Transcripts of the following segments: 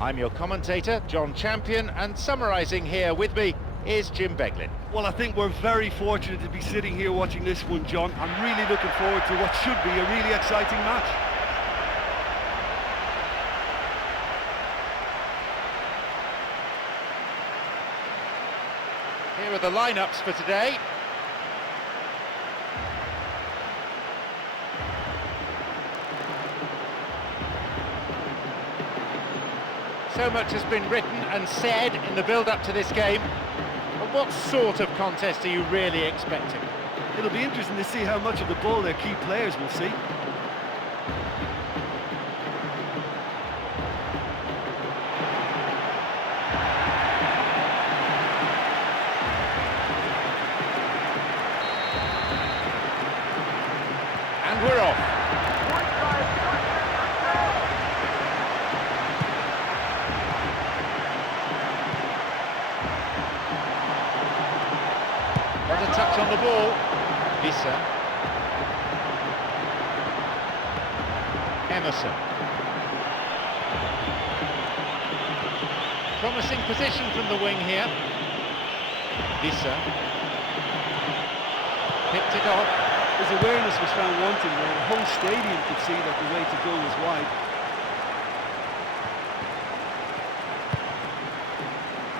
I'm your commentator, John Champion, and summarising here with me is Jim Beglin. Well, I think we're very fortunate to be sitting here watching this one, John. I'm really looking forward to what should be a really exciting match. Here are the lineups for today. So much has been written and said in the build-up to this game. But what sort of contest are you really expecting? It'll be interesting to see how much of the ball their key players will see. And we're off. What a touch on the ball. Visa. Emerson. Promising position from the wing here. Visa. Picked it off. His awareness was found wanting there. The whole stadium could see that the way to go was wide.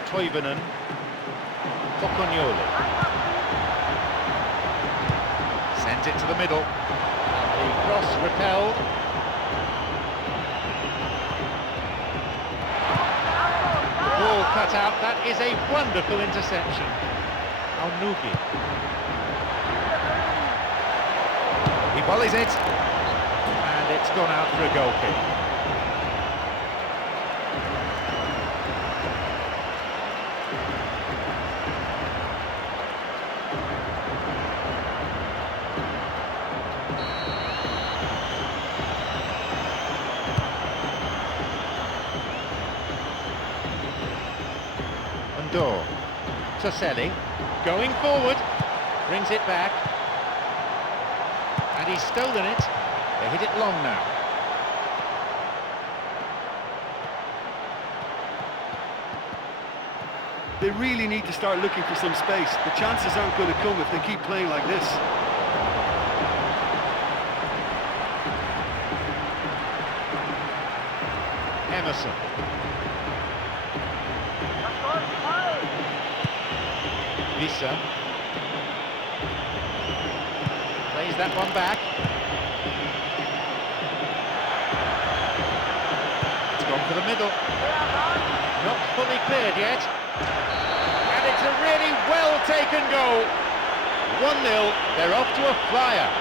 Toivonen. Cocognoli. Sends it to the middle. The cross repelled. The ball cut out. That is a wonderful interception. Alnugi. He volleys it. And it's gone out for a goal kick. Toselli going forward, brings it back, and he's stolen it. They hit it long now. They really need to start looking for some space. The chances aren't going to come if they keep playing like this. Emerson. Visa. Plays that one back. It's gone for the middle. Not fully cleared yet. And it's a really well-taken goal. 1-0, they're off to a flyer.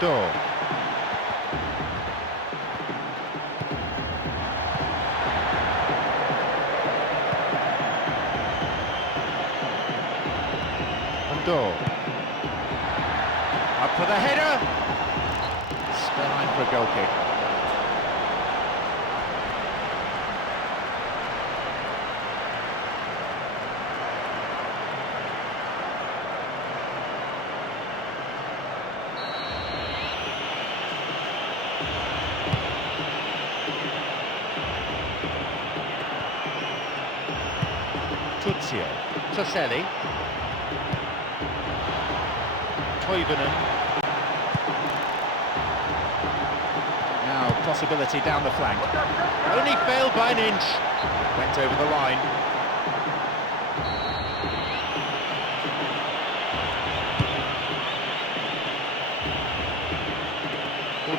Door. Up for the header. Spell line for a goal kick. Toselli. Toivonen. Now possibility down the flank. Only failed by an inch. Went over the line.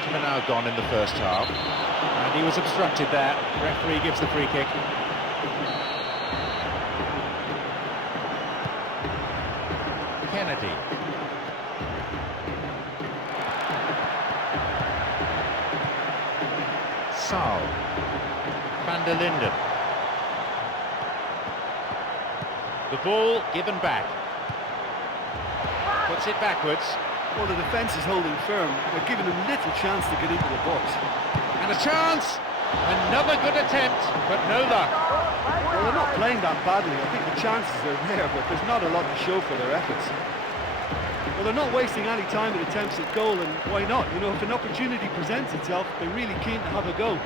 momentum are now gone in the first half. And he was obstructed there. Referee gives the free kick. Kennedy. Saul. Van der Linden. The ball given back. Puts it backwards. Well, the defence is holding firm. They're giving them little chance to get into the box. And a chance! Another good attempt, but no luck. Well, they're not playing that badly. I think the chances are there, but there's not a lot to show for their efforts. Well, they're not wasting any time with attempts at goal, and why not? You know, if an opportunity presents itself, they're really keen to have a go.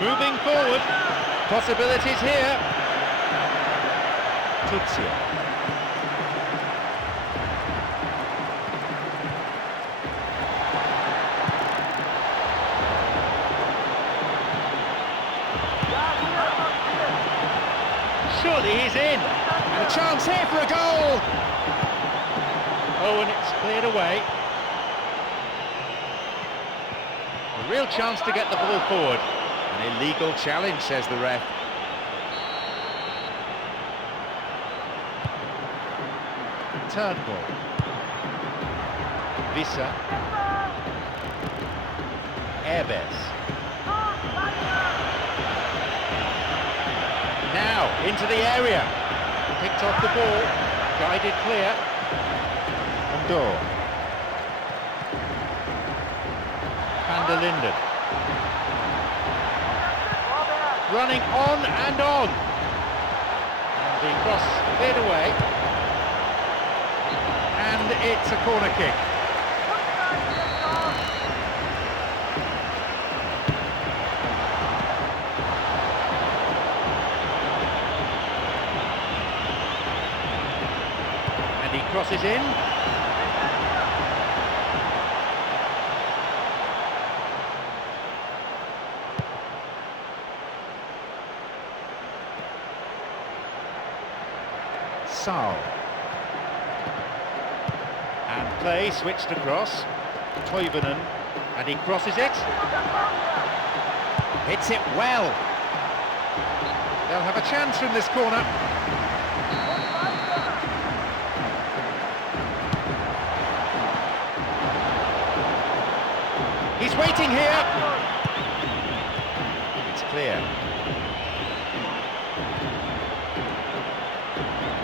Moving forward, possibilities here. Tuzio. Surely he's in, and a chance here for a goal. Oh, and it's cleared away. A real chance to get the ball forward. An illegal challenge, says the ref. Turnbull. Vissa. Airbes. Now, into the area. Picked off the ball. Guided clear. Andor. Van der Linden. Running on and on. And the cross cleared away. And it's a corner kick. And he crosses in. Saul. And play switched across. Toivonen, and he crosses it. Hits it well. They'll have a chance from this corner. He's waiting here. It's clear.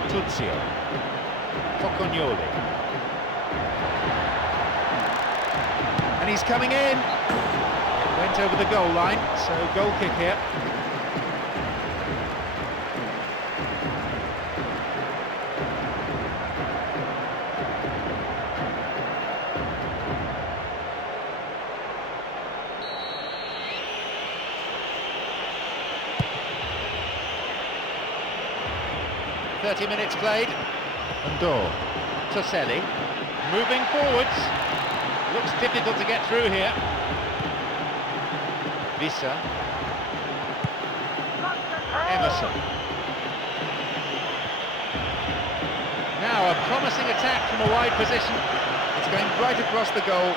Tuzio. Focognoli. And he's coming in. It went over the goal line, so goal kick here. Minutes played. Andor. Toselli. Moving forwards. Looks difficult to get through here. Vissa. Emerson. Now a promising attack from a wide position. It's going right across the goal.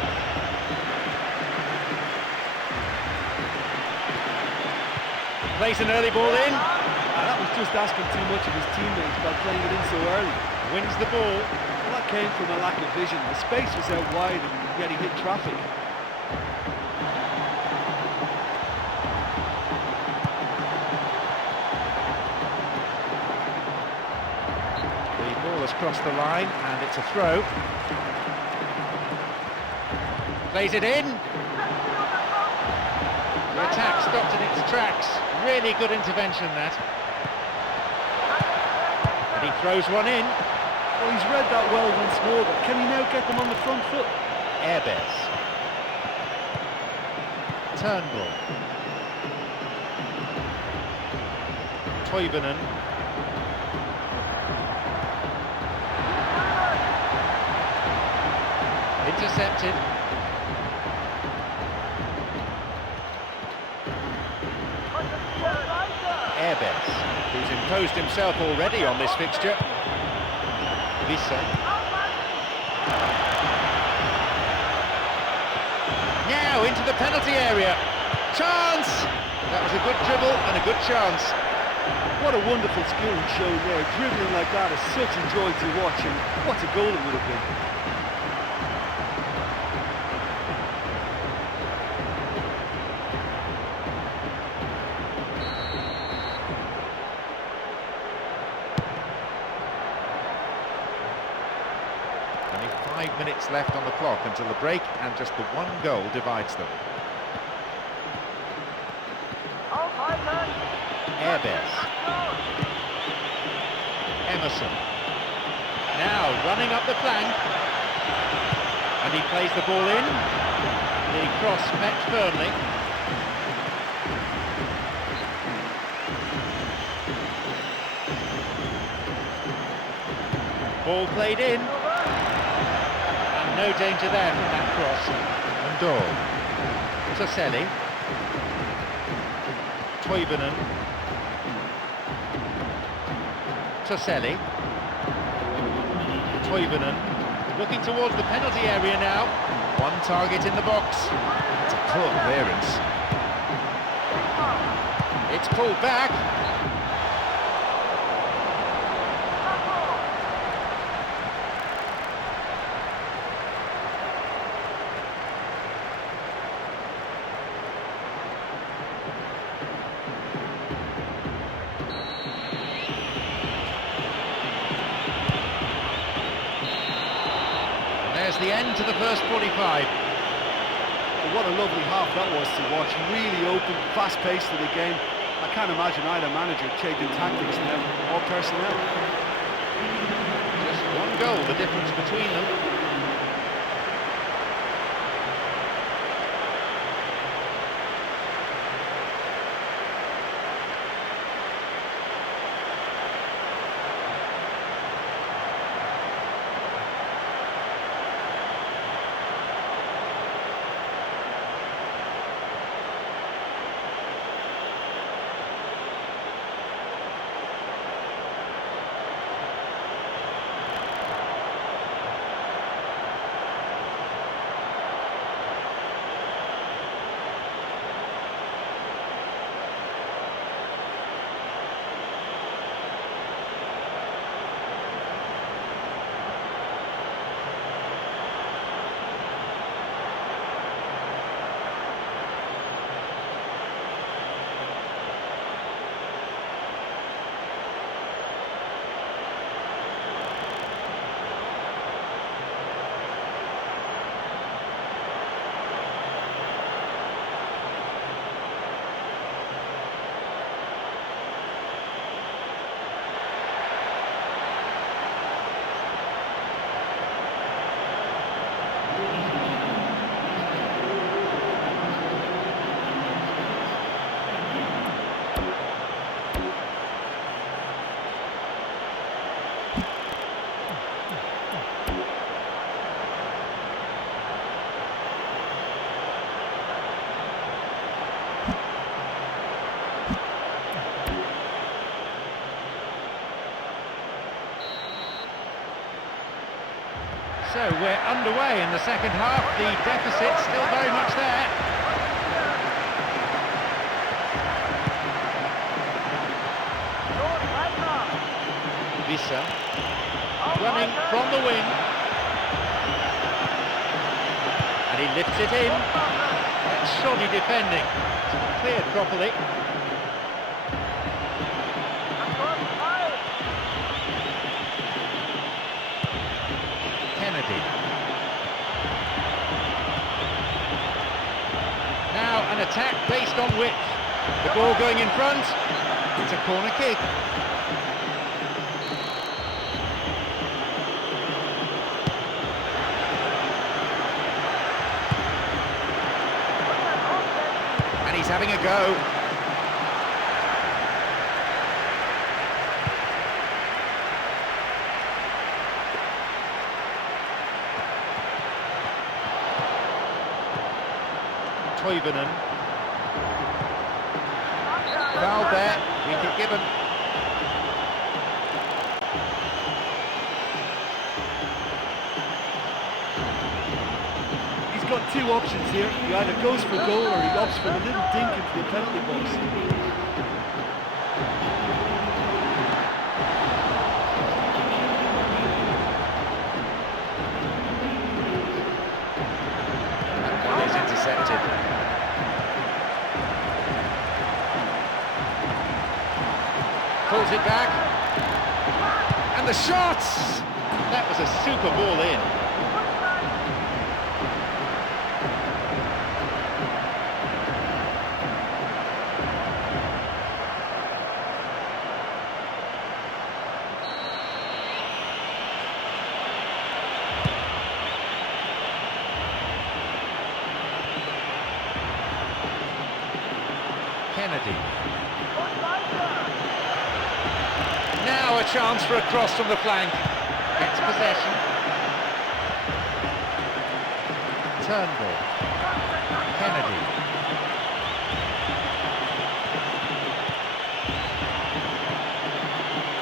Plays an early ball in. That was just asking too much of his teammates by playing it in so early. Wins the ball. Well, that came from a lack of vision. The space was out wide and yet he hit traffic. The ball has crossed the line and it's a throw. Plays it in. The attack stopped in its tracks. Really good intervention, that. And he throws one in. Well, he's read that well once more, but can he now get them on the front foot? Airbes. Turnbull. Toivonen. Intercepted. Airbus, who's imposed himself already on this fixture. Vissa. Now into the penalty area. Chance! That was a good dribble and a good chance. What a wonderful skill he showed there. Dribbling like that is such a joy to watch, and what a goal it would have been. Only 5 minutes left on the clock until the break, and just the one goal divides them. Airbus. Emerson. Now running up the flank. And he plays the ball in. The cross met firmly. Ball played in. And no danger there from that cross. Ndor. Toselli. Toivonen. Toselli. Toivonen looking towards the penalty area now. One target in the box. It's a poor clearance. It's pulled back. There's the end to the first 45. What a lovely half that was to watch. Really open, fast pace to the game. I can't imagine either manager changing tactics now or personnel. Just one goal, the difference between them. So we're underway in the second half. The deficit still very much there. Vissa running from the wing. And he lifts it in. That's shoddy defending. It's not cleared properly. Now an attack based on width. The ball going in front. It's a corner kick. And he's having a go. Toivonen. Foul there. Free kick given. He's got two options here. He either goes for goal or he opts for a little dink into the penalty box. That one is intercepted. Pulls it back. And the shots! That was a super ball in. Kennedy. Now a chance for a cross from the flank. Gets possession. Turnbull. Kennedy.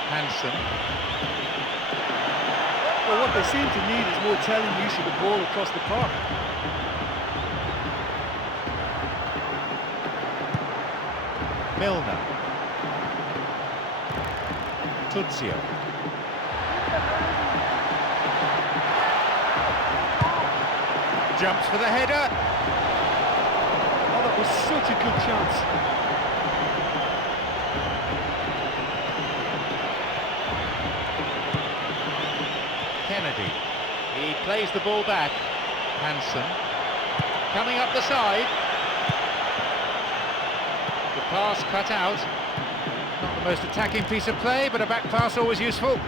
Hansen. Well, what they seem to need is more telling use of the ball across the park. Milner. Tuzio. Jumps for the header. Oh, that was such a good chance. Kennedy. He plays the ball back. Hansen. Coming up the side. The pass cut out. Not the most attacking piece of play, but a back pass always useful.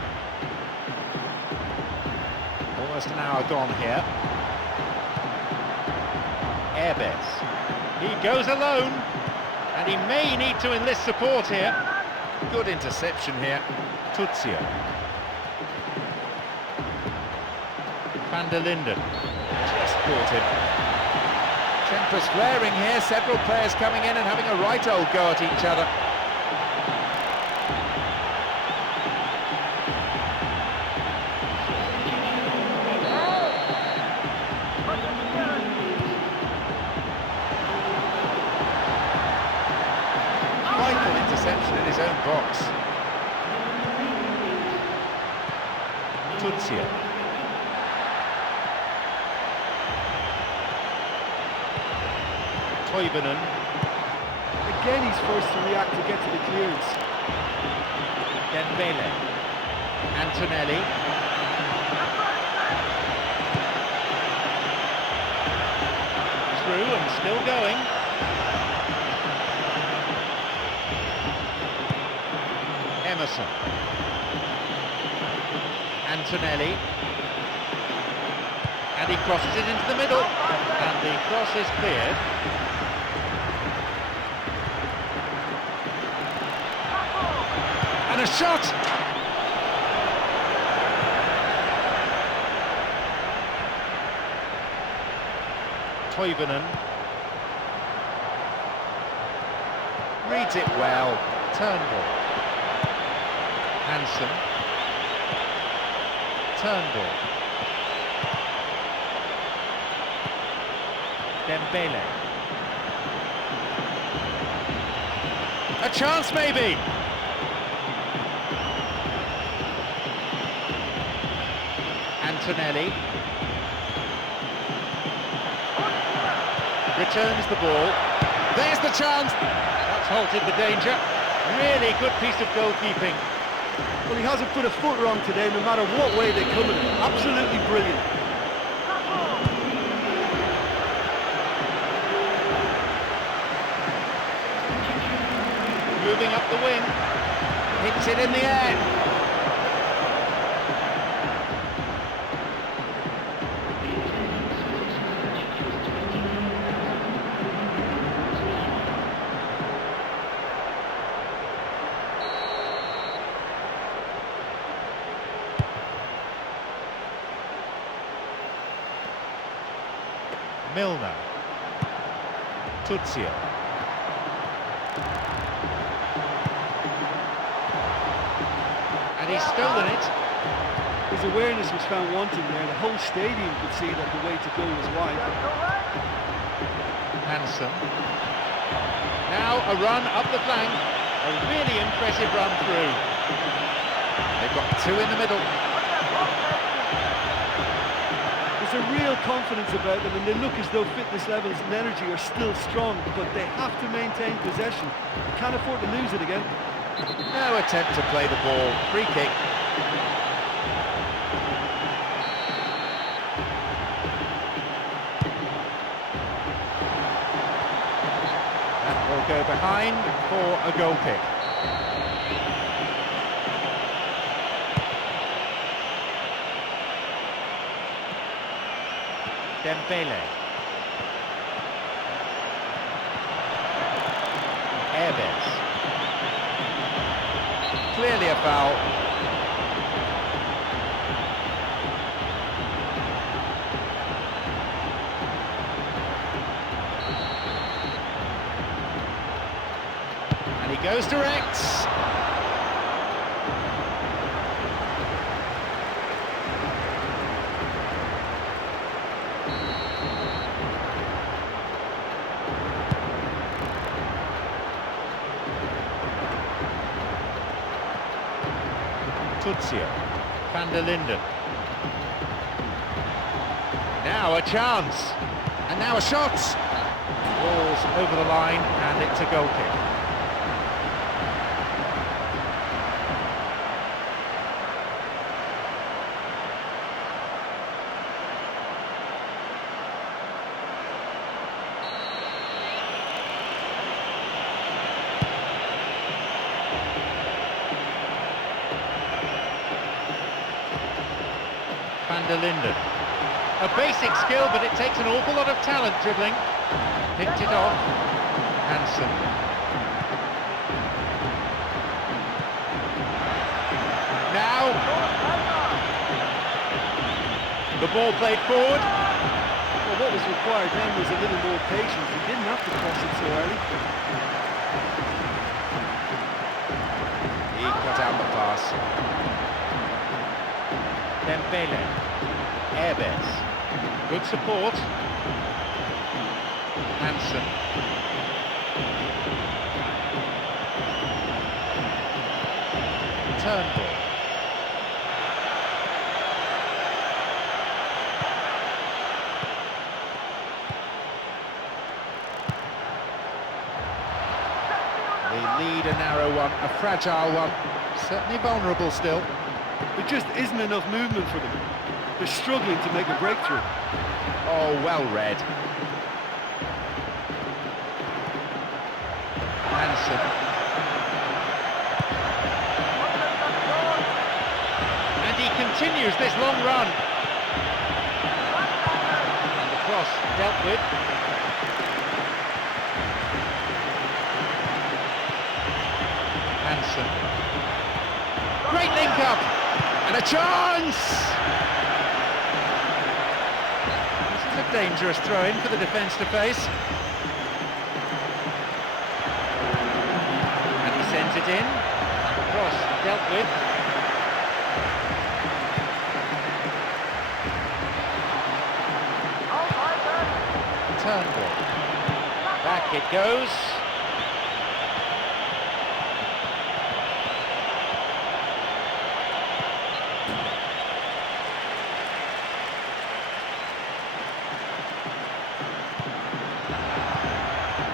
Almost an hour gone here. Airbes. He goes alone, and he may need to enlist support here. Good interception here. Tuzio. Van der Linden. Just caught him. Tempers flaring here, several players coming in and having a right old go at each other. Vital interception in his own box. Tuzio. Toivonen. Again, he's forced to react to get to the clearance. Dembele. Antonelli. Through and still going. Emerson. Antonelli. And he crosses it into the middle. And the cross is cleared. And a shot! Toivonen. Reads it well. Turnbull. Hansen. Turnbull. Dembele. A chance maybe! Antonelli. Returns the ball. There's the chance! That's halted the danger. Really good piece of goalkeeping. Well, he hasn't put a foot wrong today, no matter what way they come at him. Absolutely brilliant. Moving up the wing. Hits it in the air. Milner. Tuzio. he's stolen it. His awareness was found wanting there. The whole stadium could see that the way to go was wide. Hansen. Now a run up the flank. A really impressive run through. They've got two in the middle. There's a real confidence about them, and they look as though fitness levels and energy are still strong, but they have to maintain possession. They can't afford to lose it again. No attempt to play the ball. Free kick. That will go behind for a goal kick. Dembele. Herbes. Clearly a foul. And he goes direct. Tuzio, Van der Linden. Now a chance, and now a shot. Ball's over the line, and it's a goal kick. Van der Linden. A basic skill, but it takes an awful lot of talent dribbling. Picked it off. Hansen. Now. The ball played forward. Well, what was required then was a little more patience. He didn't have to press it so early. He cut out the pass. Dembele, Herbes, good support. Hansen. Turnbull. They lead a narrow one, a fragile one, certainly vulnerable still. There just isn't enough movement for them. They're struggling to make a breakthrough. Oh, well read. Hansen. And he continues this long run. And the cross dealt with. Hansen. Great link up. And a chance! This is a dangerous throw-in for the defence to face. And he sends it in. And the cross dealt with. Turnbull. Back it goes.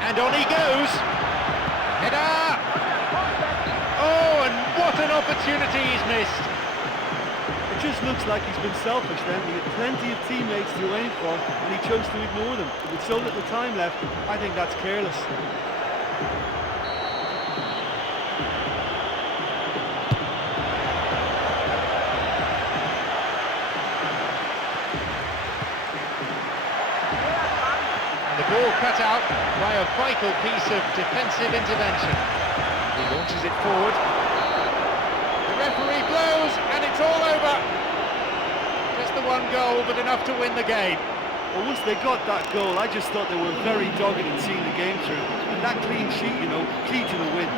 And on he goes. Header! Oh, and what an opportunity he's missed. It just looks like he's been selfish then. He had plenty of teammates to aim for, and he chose to ignore them. With so little time left, I think that's careless. Ball cut out by a vital piece of defensive intervention. He launches it forward. The referee blows and it's all over. Just the one goal, but enough to win the game. Well, once they got that goal, I just thought they were very dogged in seeing the game through. And that clean sheet, you know, key to the win.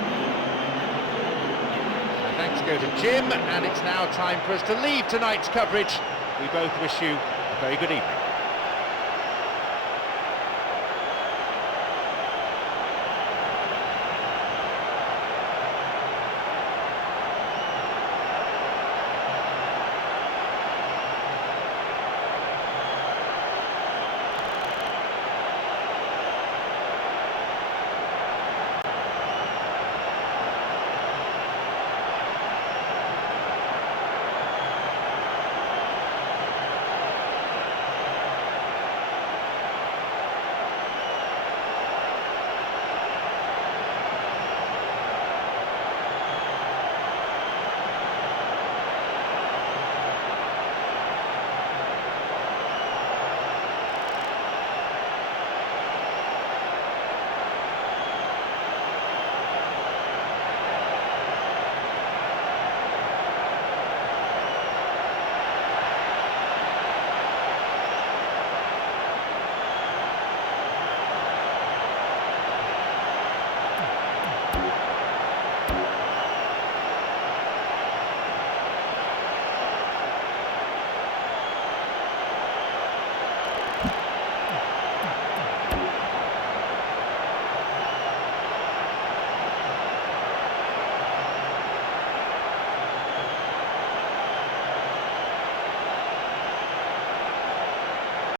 And thanks go to Jim, and it's now time for us to leave tonight's coverage. We both wish you a very good evening.